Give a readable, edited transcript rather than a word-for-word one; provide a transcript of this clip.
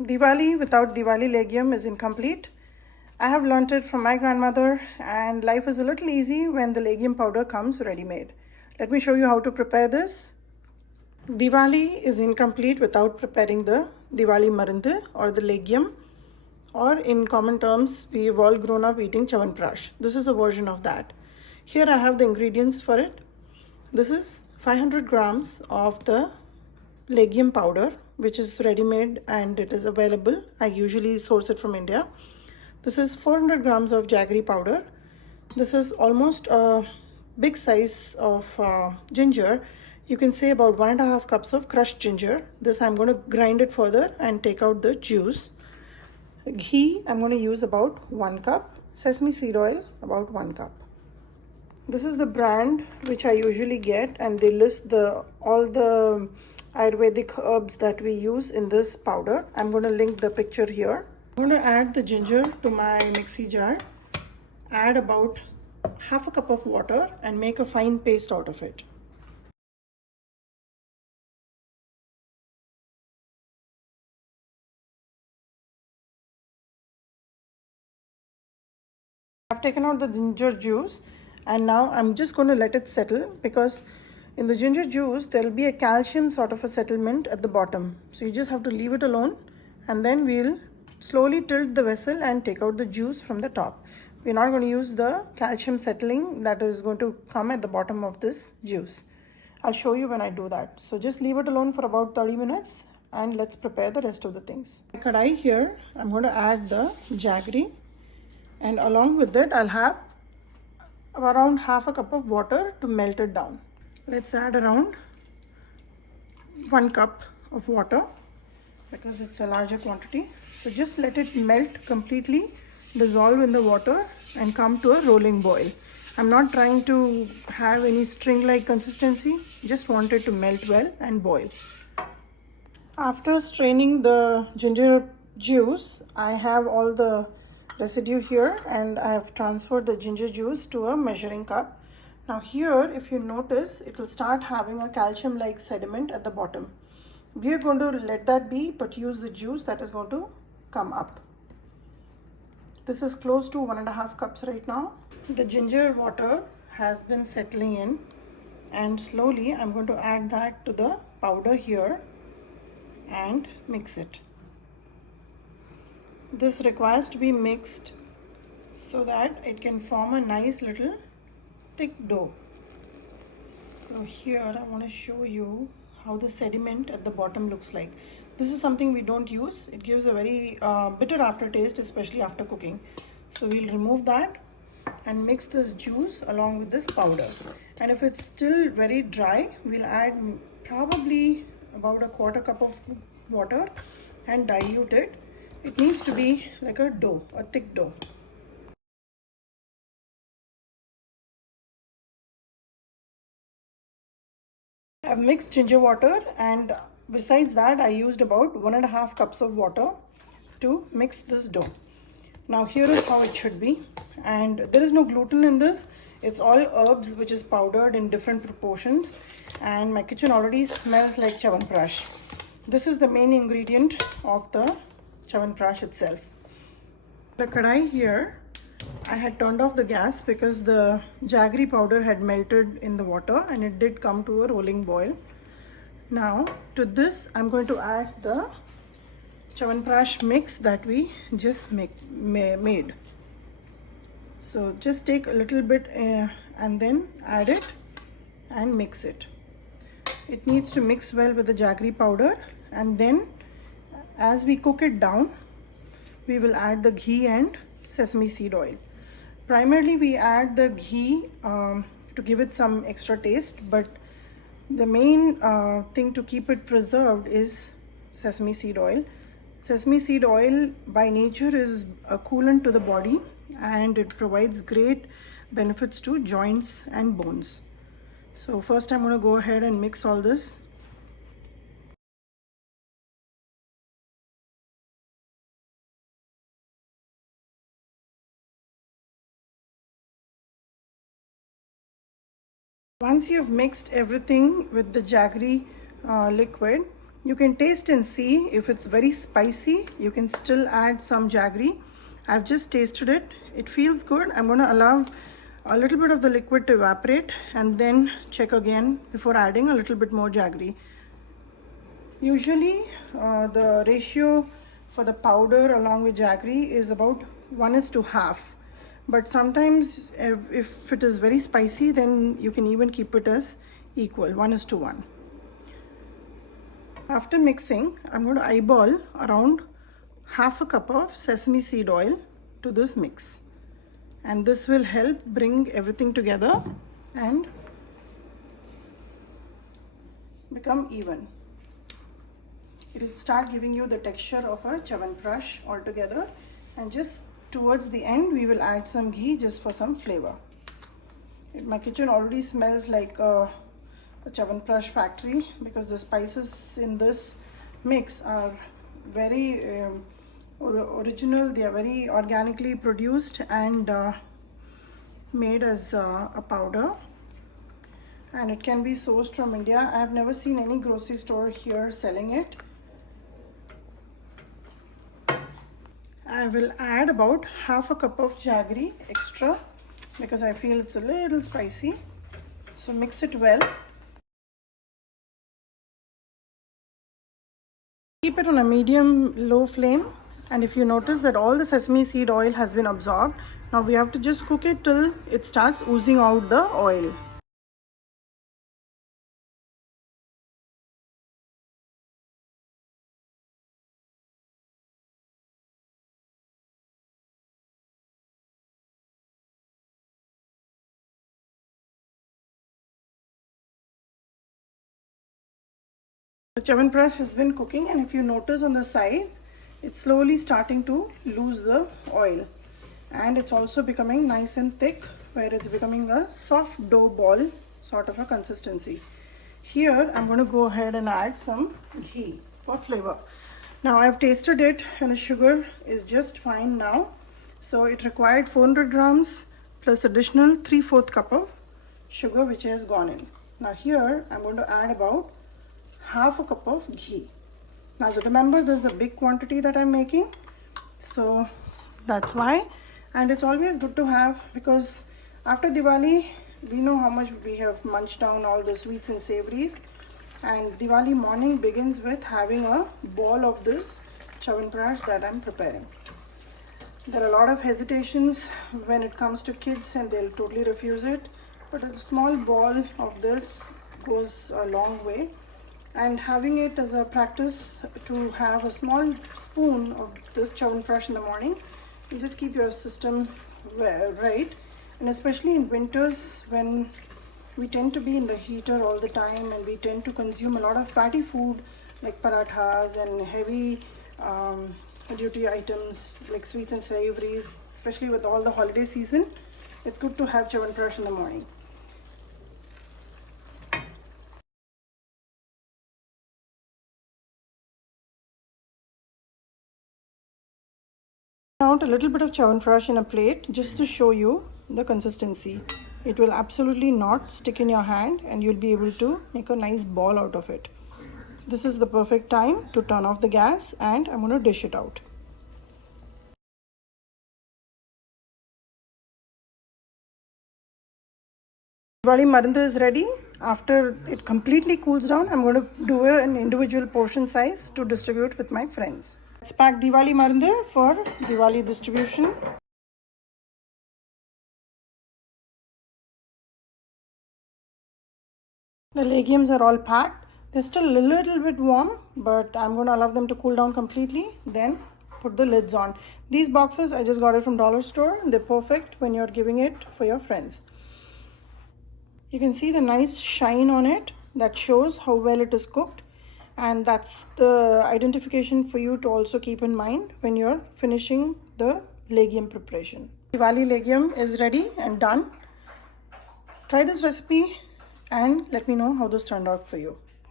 Diwali without Diwali Legyam is incomplete. I have learnt it from my grandmother, and life is a little easy when the Legyam powder comes ready-made. Let me show you how to prepare this. Diwali is incomplete without preparing the Diwali Marundu or the Legyam, or in common terms, we've all grown up eating Chavamprash. This is a version of that. Here I have the ingredients for it. This is 500 grams of the Legyam powder, which is ready-made and it is available. I usually source it from India. This is 400 grams of Jaggery powder. This is almost a big size of ginger. You can say about 1.5 cups of crushed ginger. This I'm going to grind it further and take out the juice. Ghee I'm going to use about 1 cup. Sesame seed oil about 1 cup. This is the brand which I usually get, and they list all the Ayurvedic herbs that we use in this powder. I'm going to link the picture here. I'm going to add the ginger to my mixie jar. Add about half a cup of water and make a fine paste out of it. I've taken out the ginger juice, and now I'm just going to let it settle, because in the ginger juice there'll be a calcium sort of a settlement at the bottom. So you just have to leave it alone, and then we'll slowly tilt the vessel and take out the juice from the top. We're not going to use the calcium settling that is going to come at the bottom of this juice. I'll show you when I do that. So just leave it alone for about 30 minutes and let's prepare the rest of the things. Kadai here, I'm going to add the jaggery, and along with it I'll have around half a cup of water to melt it down. Let's add around 1 cup of water because it's a larger quantity. So just let it melt completely, dissolve in the water and come to a rolling boil. I'm not trying to have any string-like consistency, just want it to melt well and boil. After straining the ginger juice, I have all the residue here, and I have transferred the ginger juice to a measuring cup. Now here, if you notice, it will start having a calcium-like sediment at the bottom. We are going to let that be, but use the juice that is going to come up. This is close to 1.5 cups right now. The ginger water has been settling in, and slowly I'm going to add that to the powder here and mix it. This requires to be mixed so that it can form a nice little thick dough. So here I want to show you how the sediment at the bottom looks like. This is something we don't use. It gives a very bitter aftertaste, especially after cooking. So we'll remove that and mix this juice along with this powder. And if it's still very dry, we'll add probably about a 1/4 cup of water and dilute it. It needs to be like a dough, a thick dough. I've mixed ginger water, and besides that I used about 1.5 cups of water to mix this dough. Now here is how it should be, and there is no gluten in this. It's all herbs which is powdered in different proportions, and my kitchen already smells like Chavamprash. This is the main ingredient of the Chavamprash itself. The kadai here, I had turned off the gas because the jaggery powder had melted in the water and it did come to a rolling boil. Now to this I'm going to add the Chavamprash mix that we just made. So just take a little bit and then add it and mix it. It needs to mix well with the jaggery powder, and then as we cook it down, we will add the ghee and sesame seed oil. Primarily we add the ghee to give it some extra taste, but the main thing to keep it preserved is sesame seed oil. Sesame seed oil by nature is a coolant to the body, and it provides great benefits to joints and bones. So first I'm going to go ahead and mix all this. Once you've mixed everything with the jaggery liquid, You can taste and see. If it's very spicy, you can still add some jaggery. I've just tasted it. It feels good. I'm going to allow a little bit of the liquid to evaporate and then check again before adding a little bit more jaggery. Usually the ratio for the powder along with jaggery is about 1:1/2. But sometimes if it is very spicy, then you can even keep it as equal, 1:1. After mixing, I'm going to eyeball around 1/2 cup of sesame seed oil to this mix. And this will help bring everything together and become even. It will start giving you the texture of a Chavamprash altogether. And just towards the end, we will add some ghee just for some flavor. My kitchen already smells like a Chavamprash factory because the spices in this mix are very original. They are very organically produced and made as a powder, and it can be sourced from India. I have never seen any grocery store here selling it. I will add about 1/2 cup of jaggery extra because I feel it's a little spicy. So mix it well. Keep it on a medium-low flame, and if you notice that all the sesame seed oil has been absorbed, now we have to just cook it till it starts oozing out the oil. The Chavamprash has been cooking, and if you notice on the sides, it's slowly starting to lose the oil, and it's also becoming nice and thick where it's becoming a soft dough ball sort of a consistency. Here I'm going to go ahead and add some ghee for flavor. Now I've tasted it and the sugar is just fine now. So it required 400 grams plus additional 3/4 cup of sugar which has gone in. Now here I'm going to add about 1/2 cup of ghee. Now remember, there's a big quantity that I'm making, so that's why. And it's always good to have, because after Diwali we know how much we have munched down all the sweets and savories, and Diwali morning begins with having a ball of this Chavamprash that I'm preparing. There are a lot of hesitations when it comes to kids and they'll totally refuse it, but a small ball of this goes a long way. And having it as a practice to have a small spoon of this Chavamprash in the morning, you just keep your system right. And especially in winters when we tend to be in the heater all the time and we tend to consume a lot of fatty food like parathas and heavy duty items like sweets and savories, especially with all the holiday season, it's good to have Chavamprash in the morning. Out a little bit of Chavamprash in a plate just to show you the consistency. It will absolutely not stick in your hand and you'll be able to make a nice ball out of it. This is the perfect time to turn off the gas, and I'm going to dish it out. Diwali Marundu is ready. After it completely cools down, I'm going to do an individual portion size to distribute with my friends. Let's pack Diwali Marundu for Diwali distribution. The legumes are all packed. They're still a little bit warm, but I'm going to allow them to cool down completely. Then put the lids on. These boxes, I just got it from dollar store. They're perfect when you're giving it for your friends. You can see the nice shine on it. That shows how well it is cooked. And that's the identification for you to also keep in mind when you're finishing the Legyam preparation. Diwali Legyam is ready and done. Try this recipe and let me know how this turned out for you.